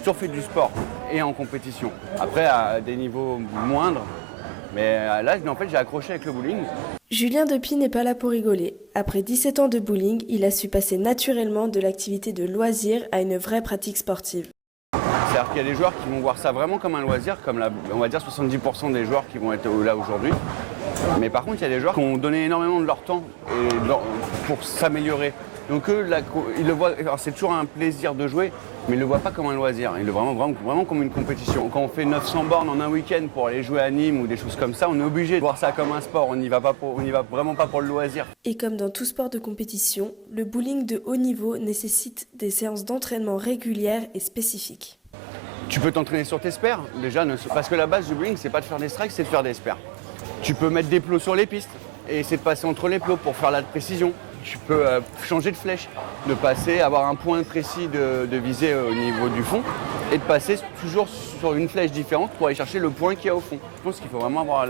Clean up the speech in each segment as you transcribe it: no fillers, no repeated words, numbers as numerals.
toujours fait du sport et en compétition. Après, à des niveaux moindres. Mais là, en fait, j'ai accroché avec le bowling. Julien Depy n'est pas là pour rigoler. Après 17 ans de bowling, il a su passer naturellement de l'activité de loisir à une vraie pratique sportive. C'est-à-dire qu'il y a des joueurs qui vont voir ça vraiment comme un loisir, comme on va dire 70% des joueurs qui vont être là aujourd'hui. Mais par contre, il y a des joueurs qui ont donné énormément de leur temps pour s'améliorer. Donc eux, ils le voient, c'est toujours un plaisir de jouer, mais ils ne le voient pas comme un loisir, ils le voient vraiment comme une compétition. Quand on fait 900 bornes en un week-end pour aller jouer à Nîmes ou des choses comme ça, on est obligé de voir ça comme un sport, on n'y va vraiment pas pour le loisir. Et comme dans tout sport de compétition, le bowling de haut niveau nécessite des séances d'entraînement régulières et spécifiques. Tu peux t'entraîner sur tes spares, déjà, parce que la base du bowling, c'est pas de faire des strikes, c'est de faire des spares. Tu peux mettre des plots sur les pistes et essayer de passer entre les plots pour faire la précision. Tu peux changer de flèche, de passer, avoir un point précis de viser au niveau du fond et de passer toujours sur une flèche différente pour aller chercher le point qu'il y a au fond. Je pense qu'il faut vraiment avoir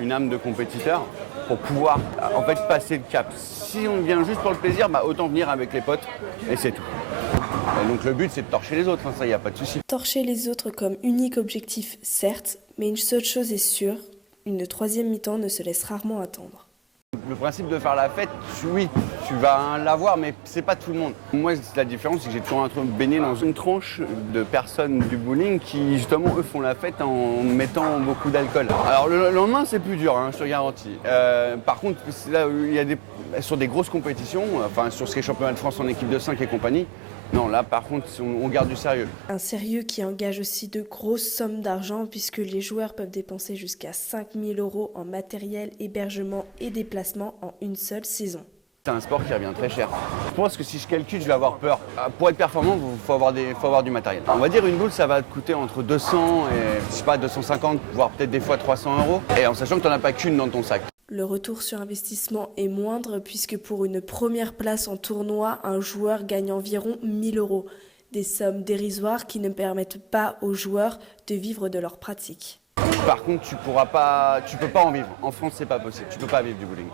une âme de compétiteur pour pouvoir en fait passer le cap. Si on vient juste pour le plaisir, autant venir avec les potes et c'est tout. Et donc le but c'est de torcher les autres, ça il n'y a pas de souci. Torcher les autres comme unique objectif, certes, mais une seule chose est sûre, une troisième mi-temps ne se laisse rarement attendre. Le principe de faire la fête, oui, tu vas l'avoir, mais c'est pas tout le monde. Moi, la différence, c'est que j'ai toujours baigné dans une tranche de personnes du bowling qui, justement, eux, font la fête en mettant beaucoup d'alcool. Alors, le lendemain, c'est plus dur, je te garantis. Par contre, là, il y a sur des grosses compétitions, sur ces championnats de France en équipe de 5 et compagnie, non, là, par contre, on garde du sérieux. Un sérieux qui engage aussi de grosses sommes d'argent puisque les joueurs peuvent dépenser jusqu'à 5 000 € en matériel, hébergement et déplacement en une seule saison. C'est un sport qui revient très cher. Je pense que si je calcule, je vais avoir peur. Pour être performant, il faut avoir du matériel. On va dire une boule, ça va te coûter entre 200 et 250, voire peut-être des fois 300 €. Et en sachant que tu n'en as pas qu'une dans ton sac. Le retour sur investissement est moindre puisque pour une première place en tournoi, un joueur gagne environ 1 000 €. Des sommes dérisoires qui ne permettent pas aux joueurs de vivre de leur pratique. Par contre, tu peux pas en vivre. En France, c'est pas possible. Tu peux pas vivre du bowling.